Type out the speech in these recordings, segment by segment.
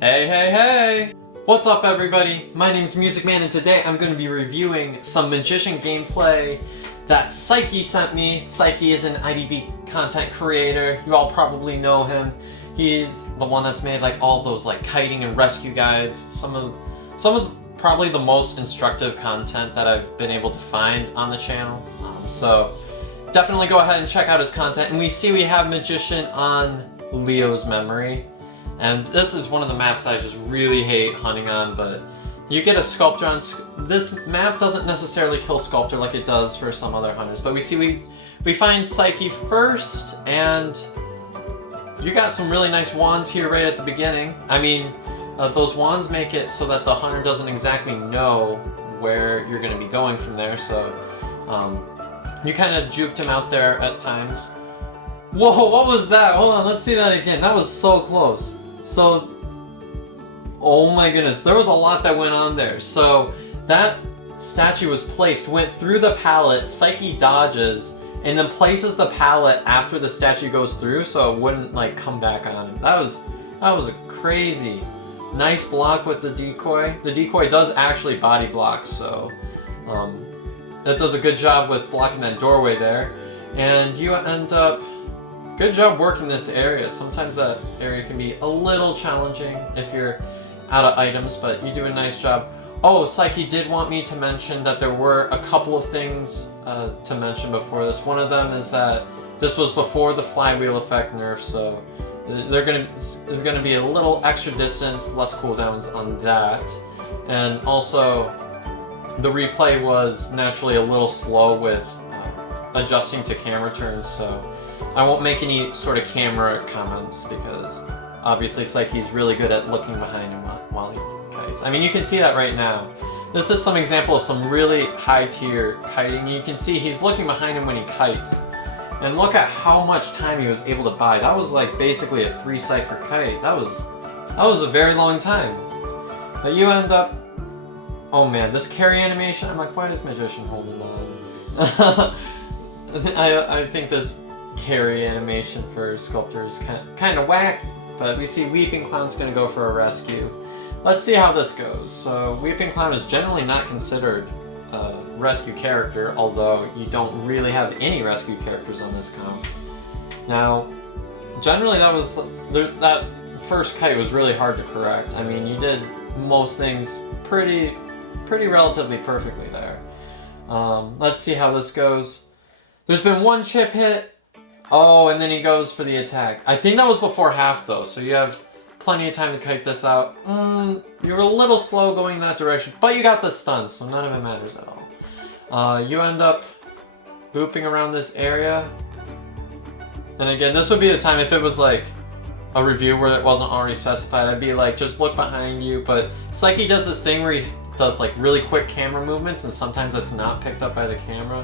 Hey, hey, hey! What's up, everybody? My name's Music Man, and today I'm going to be reviewing some Magician gameplay that Sikey sent me. Sikey is an IDV content creator. You all probably know him. He's the one that's made like all those like kiting and rescue guides. Some of probably the most instructive content that I've been able to find on the channel. So definitely go ahead and check out his content. And we have Magician on Leo's Memory. And this is one of the maps that I just really hate hunting on, but you get a Sculptor on... This map doesn't necessarily kill Sculptor like it does for some other hunters, but we find Sikey first, and you got some really nice wands here right at the beginning. I mean, those wands make it so that the hunter doesn't exactly know where you're going to be going from there, so you kind of juked him out there at times. Whoa, what was that? Hold on, let's see that again. That was so close. So, oh my goodness, there was a lot that went on there. So, that statue was placed, went through the pallet, Sikey dodges, and then places the pallet after the statue goes through so it wouldn't like come back on him. That was a crazy. Nice block with the decoy. The decoy does actually body block, so that does a good job with blocking that doorway there. And you end up... Good job working this area. Sometimes that area can be a little challenging if you're out of items, but you do a nice job. Oh, Sikey did want me to mention that there were a couple of things to mention before this. One of them is that this was before the flywheel effect nerf, so there's gonna be a little extra distance, less cooldowns on that. And also, the replay was naturally a little slow with adjusting to camera turns, so I won't make any sort of camera comments because obviously Sikey's really good at looking behind him while he kites. I mean, you can see that right now. This is some example of some really high tier kiting. You can see he's looking behind him when he kites. And look at how much time he was able to buy. That was like basically a 3 cipher kite. That was a very long time. But you end up... Oh man, this carry animation, I'm like, why is Magician holding on? I think this carry animation for Sculptor is kind of whack, but we see Weeping Clown's going to go for a rescue. Let's see how this goes. So Weeping Clown is generally not considered a rescue character, although you don't really have any rescue characters on this comp. Now, generally that first kite was really hard to correct. I mean, you did most things pretty relatively perfectly there. Let's see how this goes. There's been one chip hit. Oh, and then he goes for the attack. I think that was before half though, so you have plenty of time to kite this out. You were a little slow going that direction, but you got the stun, so none of it matters at all. You end up looping around this area. And again, this would be the time if it was like a review where it wasn't already specified, I'd be like, just look behind you. But Sikey does this thing where he does like really quick camera movements, and sometimes that's not picked up by the camera.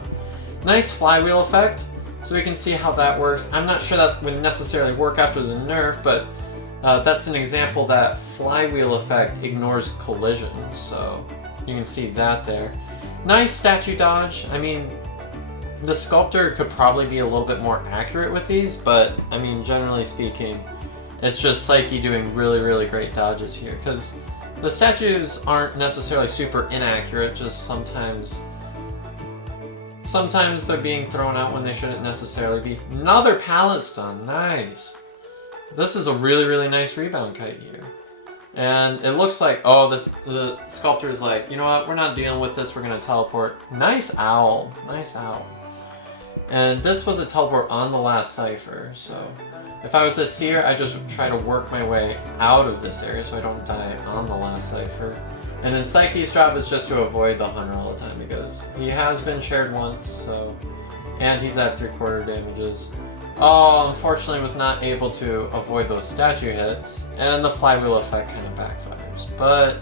Nice flywheel effect. So we can see how that works. I'm not sure that would necessarily work after the nerf, but that's an example that flywheel effect ignores collision, so you can see that there. Nice statue dodge. I mean, the Sculptor could probably be a little bit more accurate with these, but I mean, generally speaking, it's just Sikey doing really great dodges here, because the statues aren't necessarily super inaccurate, just sometimes they're being thrown out when they shouldn't necessarily be. Another pallet stun, nice. This is a really nice rebound kite here. And it looks like, oh, the Sculptor is like, you know what, we're not dealing with this, we're gonna teleport. Nice owl, nice owl. And this was a teleport on the last cipher, so if I was the seer, I just try to work my way out of this area so I don't die on the last cipher. And then Sikey's job is just to avoid the hunter all the time because he has been shared once, so... And he's at 3/4 damages. Oh, unfortunately was not able to avoid those statue hits, and the flywheel effect kind of backfires. But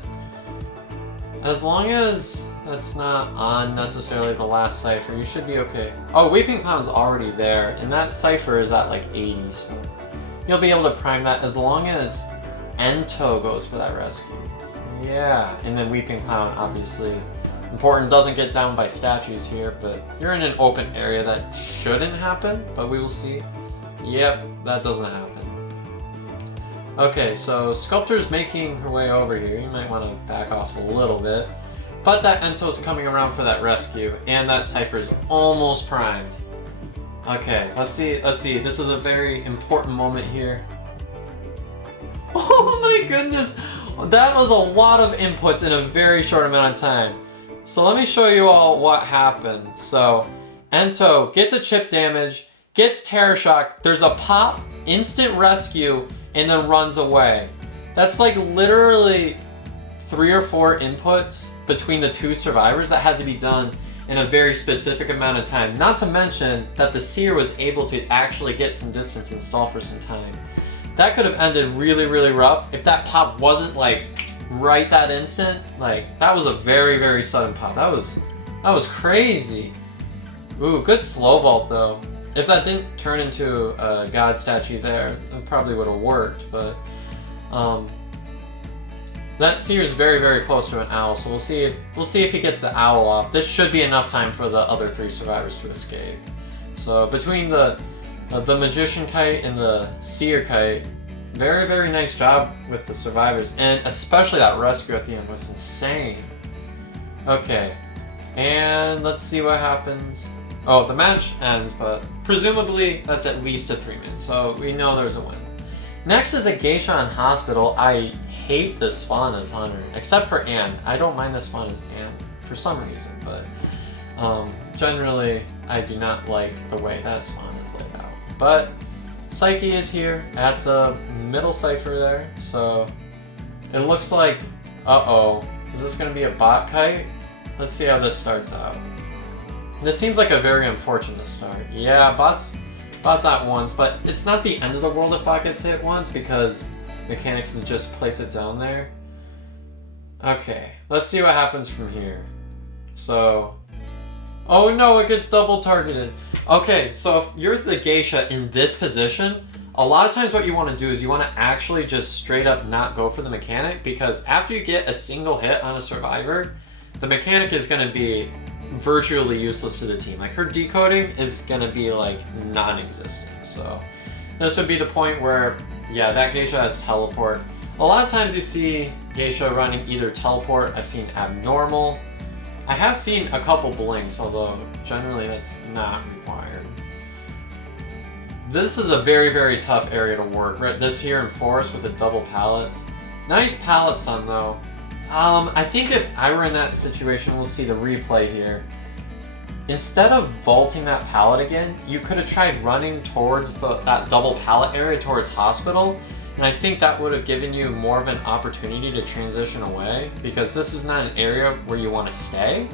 as long as that's not on necessarily the last cipher, you should be okay. Oh, Weeping Clown's already there, and that cipher is at like 80, so you'll be able to prime that as long as Ento goes for that rescue. Yeah, and then Weeping Clown, obviously important, doesn't get down by statues here, but you're in an open area that shouldn't happen, but we will see. Yep, that doesn't happen. Okay, so Sculptor's making her way over here. You might want to back off a little bit. But that Ento's coming around for that rescue, and that Cypher's almost primed. Okay, let's see. This is a very important moment here. Oh my goodness! That was a lot of inputs in a very short amount of time. So let me show you all what happened. So, Ento gets a chip damage, gets Terror Shock, there's a pop, instant rescue, and then runs away. That's like literally 3 or 4 inputs between the 2 survivors that had to be done in a very specific amount of time. Not to mention that the Seer was able to actually get some distance and stall for some time. That could have ended really, really rough if that pop wasn't like right that instant. Like that was a very, very sudden pop. That was crazy. Ooh, good slow vault though. If that didn't turn into a god statue there, it probably would have worked, but that Seer is very, very close to an owl, so we'll see if he gets the owl off. This should be enough time for the other 3 survivors to escape. So between the Magician Kite and the Seer Kite, very, very nice job with the survivors, and especially that rescue at the end was insane. Okay, and let's see what happens. Oh, the match ends, but presumably that's at least a 3-man, so we know there's a win. Next is a Geisha on Hospital. I hate this spawn as Hunter, except for Anne. I don't mind this spawn as Anne for some reason, but generally I do not like the way that spawn is laid out. But Sikey is here at the middle cipher there, so it looks like, uh-oh, is this going to be a bot kite? Let's see how this starts out. This seems like a very unfortunate start. Yeah, bots at once, but it's not the end of the world if bot gets hit once because mechanic can just place it down there. Okay, let's see what happens from here. So, oh no, it gets double targeted. Okay, so if you're the Geisha in this position, a lot of times what you want to do is you want to actually just straight up not go for the mechanic, because after you get a single hit on a survivor, the mechanic is going to be virtually useless to the team. Like her decoding is going to be like non-existent. So this would be the point where, yeah, that Geisha has teleport. A lot of times you see Geisha running either teleport, I've seen abnormal. I have seen a couple blinks, although generally that's not required. This is a very, very tough area to work, right? This here in Forest with the double pallets. Nice pallet stun though. I think if I were in that situation, we'll see the replay here. Instead of vaulting that pallet again, you could have tried running towards that double pallet area towards Hospital, and I think that would have given you more of an opportunity to transition away, because this is not an area where you want to stay,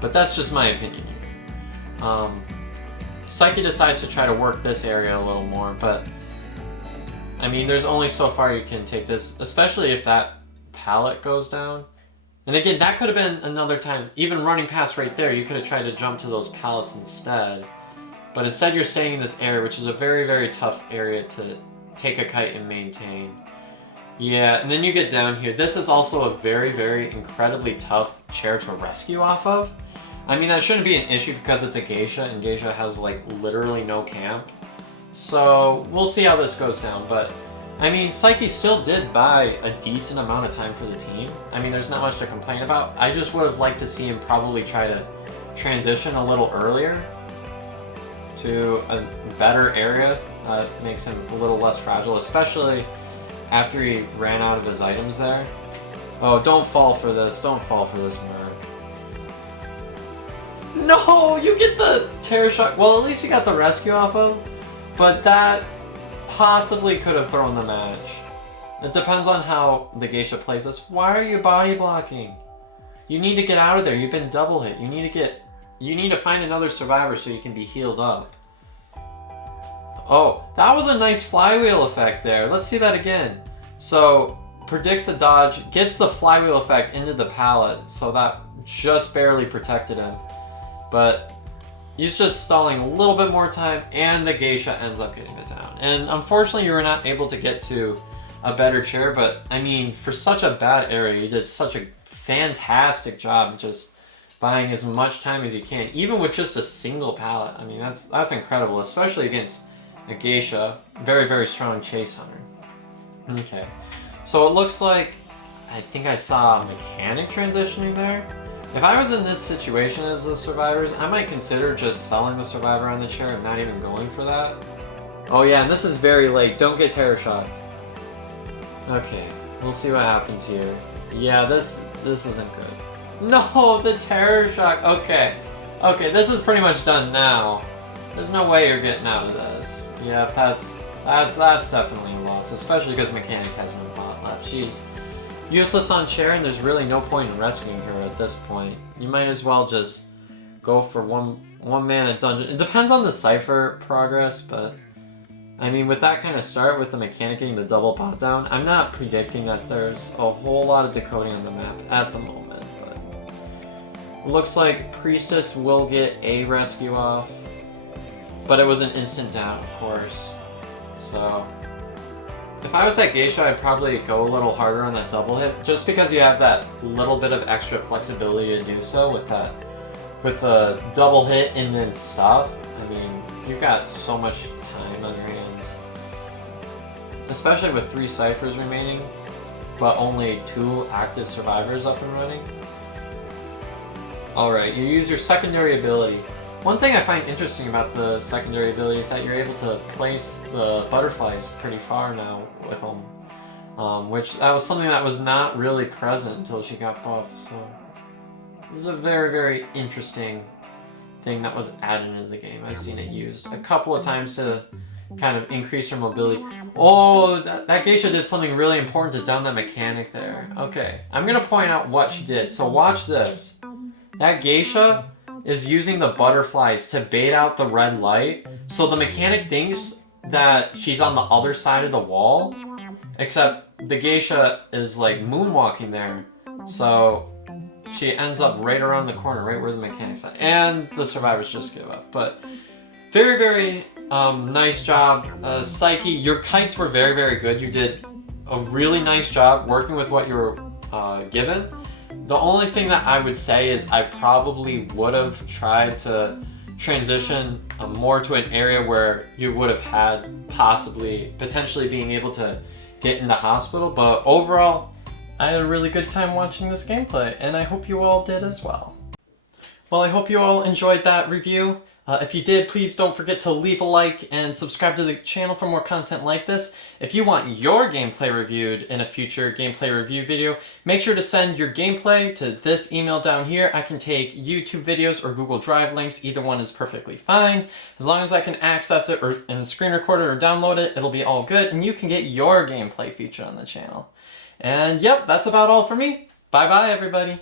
but that's just my opinion here. Sikey decides to try to work this area a little more, but I mean, there's only so far you can take this, especially if that pallet goes down. And again, that could have been another time, even running past right there, you could have tried to jump to those pallets instead. But instead you're staying in this area, which is a very, very tough area to take a kite and maintain. Yeah, and then you get down here. This is also a very, very incredibly tough chair to rescue off of. I mean, that shouldn't be an issue because it's a Geisha, and Geisha has like literally no camp. So we'll see how this goes down, but I mean, Sikey still did buy a decent amount of time for the team. I mean, there's not much to complain about. I just would have liked to see him probably try to transition a little earlier to a better area. Makes him a little less fragile, especially after he ran out of his items there. Oh, don't fall for this. Don't fall for this, man. No, you get the Terror Shock. Well, at least you got the rescue off of, but that possibly could have thrown the match. It depends on how the Geisha plays this. Why are you body blocking? You need to get out of there. You've been double hit. You need to find another survivor so you can be healed up. Oh, that was a nice flywheel effect there. Let's see that again. So, predicts the dodge, gets the flywheel effect into the pallet, so that just barely protected him. But he's just stalling a little bit more time, and the Geisha ends up getting it down. And unfortunately, you were not able to get to a better chair, but I mean, for such a bad area, you did such a fantastic job just buying as much time as you can, even with just a single pallet. I mean, that's incredible, especially against a Geisha, very, very strong chase hunter. Okay. So it looks like, I think I saw a mechanic transitioning there. If I was in this situation as the survivors, I might consider just selling the survivor on the chair and not even going for that. Oh yeah, and this is very late. Don't get terror shock. Okay, we'll see what happens here. Yeah, this isn't good. No, the terror shock. Okay. Okay, this is pretty much done now. There's no way you're getting out of this. Yeah, that's definitely a loss, especially because Mechanic has no bot left. She's useless on chair, and there's really no point in rescuing her at this point. You might as well just go for one mana dungeon. It depends on the cipher progress, but I mean, with that kind of start, with the Mechanic getting the double bot down, I'm not predicting that there's a whole lot of decoding on the map at the moment, but looks like Priestess will get a rescue off, but it was an instant down, of course. So if I was that Geisha, I'd probably go a little harder on that double hit, just because you have that little bit of extra flexibility to do so with the double hit and then stuff. I mean, you've got so much time on your hands, especially with 3 ciphers remaining, but only 2 active survivors up and running. Alright, you use your secondary ability. One thing I find interesting about the secondary ability is that you're able to place the butterflies pretty far now with them, which that was something that was not really present until she got buffed, so this is a very, very interesting thing that was added into the game. I've seen it used a couple of times to kind of increase her mobility. Oh, that Geisha did something really important to down that Mechanic there. Okay, I'm going to point out what she did. So watch this. That Geisha is using the butterflies to bait out the red light, so the Mechanic thinks that she's on the other side of the wall, except the Geisha is like moonwalking there, so she ends up right around the corner, right where the Mechanic's at, and the survivors just give up. But very, very nice job, Sikey. Your kites were very, very good. You did a really nice job working with what you were given. The only thing that I would say is I probably would have tried to transition more to an area where you would have had potentially being able to get into hospital, but overall, I had a really good time watching this gameplay, and I hope you all did as well. Well, I hope you all enjoyed that review. If you did, please don't forget to leave a like and subscribe to the channel for more content like this. If you want your gameplay reviewed in a future gameplay review video, make sure to send your gameplay to this email down here. I can take YouTube videos or Google Drive links. Either one is perfectly fine. As long as I can access it or and screen record it or download it, it'll be all good, and you can get your gameplay featured on the channel. And yep, that's about all for me. Bye-bye, everybody.